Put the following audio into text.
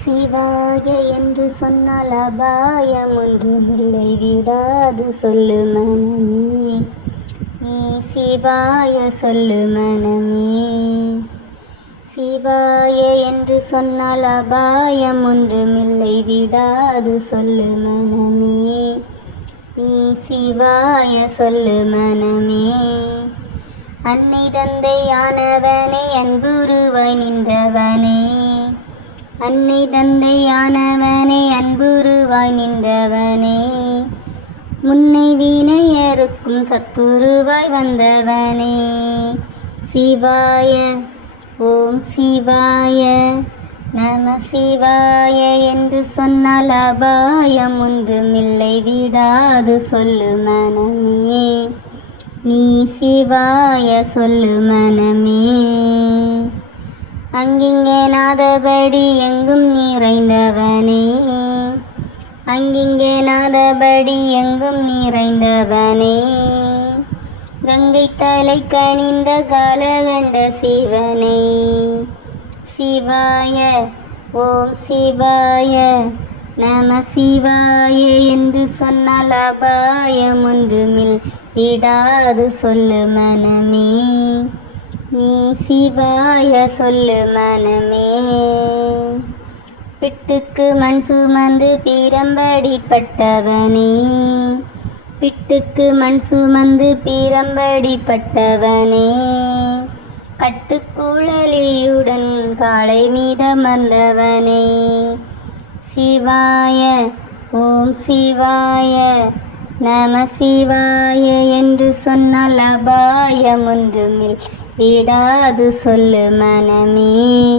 சிவாய என்று சொன்னால் அபாயம் ஒன்றுமில்லை, விடாது சொல்லு மனமே. நீ சிவாய சொல்லு மனமே. சிவாய என்று சொன்னால் அபாயம் ஒன்றுமில்லை, விடாது சொல்லு மனமே. நீ சிவாய சொல்லு மனமே. அன்னை தந்தையானவனே, அன்புருவாய் நின்றவனே. அன்னை தந்தையானவனே, அன்புருவாய் நின்றவனே. முன்னை வினையறுக்கும் சத்துருவாய் வந்தவனே. சிவாய ஓம் சிவாய நம சிவாய என்று சொன்னால் அபாயம் ஒன்றுமில்லை, விடாது சொல்லு மனமே. நீ சிவாய சொல்லு மனமே. அங்கிங்கே நாதபடி எங்கும் நிறைந்தவனே. அங்கிங்கே நாதபடி எங்கும் நிறைந்தவனே. கங்கை தலை கணிந்த காலகண்ட சிவனே. சிவாய ஓம் சிவாய நம சிவாய என்று சொன்னால் அபாயம் ஒன்றுமில், விடாது சொல்லு மனமே. நீ சிவாய சொல்லு மனமே. பிட்டுக்கு மண் சுமந்து பீரம்படி பட்டவனே. பிட்டுக்கு மண் சுமந்து பீரம்படி பட்டவனே. கட்டுக்குழலியுடன் காளை மீதமர்ந்தவனே. சிவாய ஓம் சிவாய நம சிவாய என்று சொன்னால் அபாயம் ஒன்றுமில், விடாது சொல்லு மனமே.